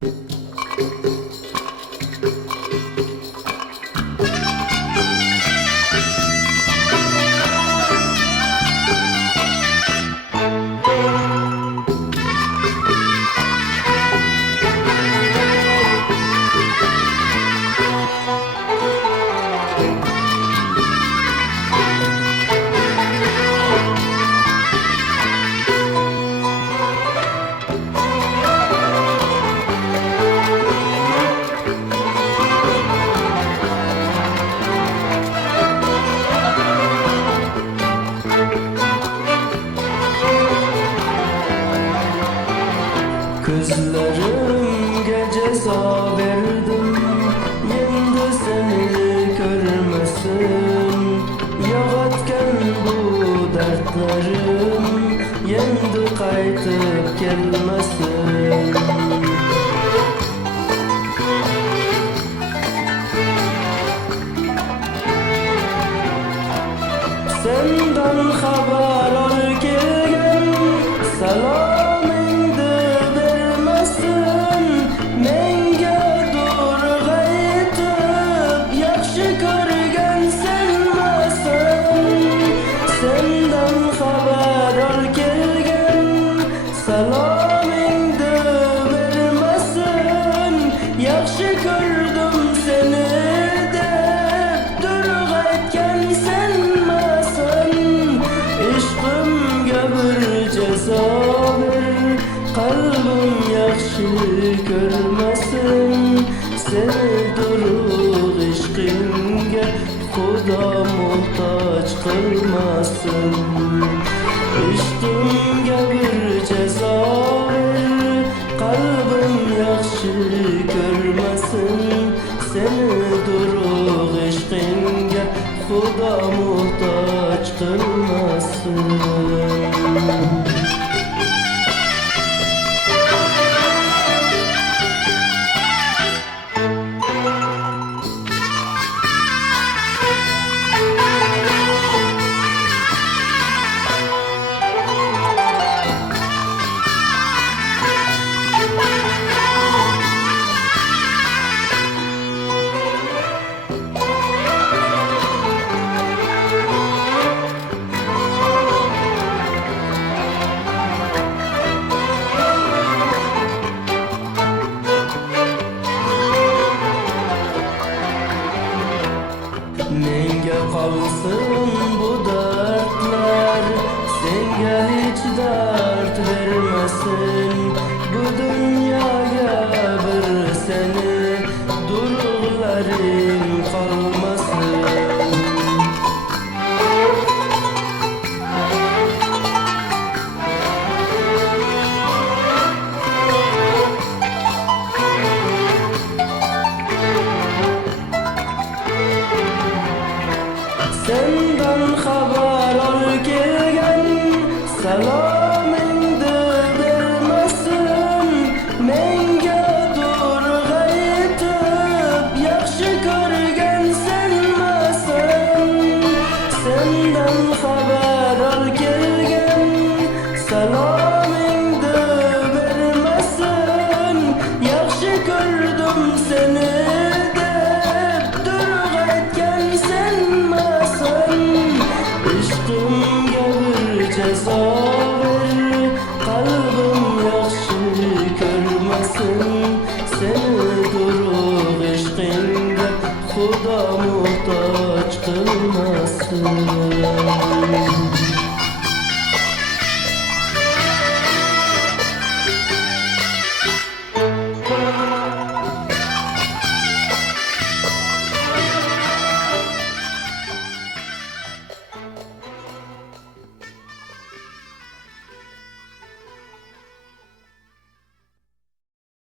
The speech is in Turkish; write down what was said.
Kızlarım ceza verdim, yendi seni görmesin. Yağatken bu dertlerim, yendi kaytıp gelmesin. Senden haber al kelgen, salam salamingdi vermesin. Yaxşı gördüm seni dep durug aytgan senmesin. Ishqimga bir jazo ver, qalbim yaxshi ko'rmasin. Seni durug ishqimga Xudo muhtoj qilmasin. Ishqimga bir jazo ver, qalbim yaxshi ko'rmasin. Seni durug ishqingga Xudo muhtoj qilmasin. Menga qolsin bu dertler, senga hiç dert vermesin. Bu dünyaya bir seni durug'laring qolmasin. Senden haber al kelgen, salamingdi vermesin. Menga durug aytib yaxshi ko'rgan senmesin. Senden haber al kelgen, salamingdi vermesin. Yaxshi ko'rdim seni dep durug aytgan senmesin. Ishqimga bir jazo ver, qalbim yaxshi ko'rmasin. Seni durug ishqingga Xudo muhtoj qilmasin.